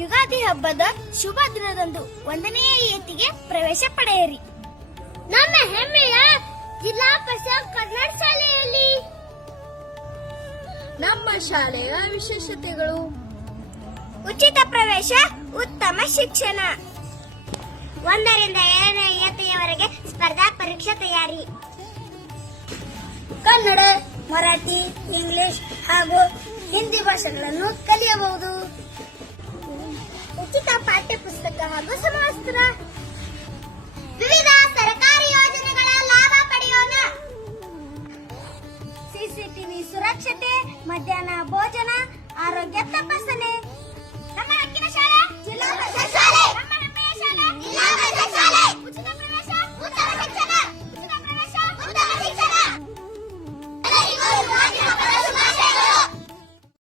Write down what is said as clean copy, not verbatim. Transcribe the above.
ಯುಗಾದಿ ಹಬ್ಬದ ಶುಭ ದಿನದಂದು 1ನೇ ಇಯತ್ತಿಗೆ ಪ್ರವೇಶ ಪಡೆಯಿರಿ. ನಮ್ಮ ಹೆಮ್ಮೆಯ ಜಿಲ್ಲಾ ಪರಿಷತ್ ಕನ್ನಡ ಶಾಲೆಯಲ್ಲಿ ನಮ್ಮ ಶಾಲೆಯ ವಿಶೇಷತೆಗಳು: ಉಚಿತ ಪ್ರವೇಶ, ಉತ್ತಮ ಶಿಕ್ಷಣ, 1ರಿಂದ 7ನೇ ಇಯತ್ತಿನವರೆಗೆ ಸ್ಪರ್ಧಾ ಪರೀಕ್ಷಾ ತಯಾರಿ, ಕನ್ನಡ, ಮರಾಠಿ, ಇಂಗ್ಲಿಷ್ ಹಾಗೂ ಹಿಂದಿ ಭಾಷೆಗಳನ್ನು ಕಲಿಯಬಹುದು. ಉಚಿತ ಪಾಠ್ಯ ಪುಸ್ತಕ ಹಾಗೂ ಸಮವಸ್ತ್ರ, ವಿವಿಧ ಸರ್ಕಾರಿ ಯೋಜನೆಗಳ ಲಾಭ ಪಡೆಯೋಣ. ಸಿಸಿಟಿವಿ ಸುರಕ್ಷತೆ, ಮಧ್ಯಾಹ್ನ ಭೋಜನ, ಆರೋಗ್ಯ ತಪಾಸಣೆ.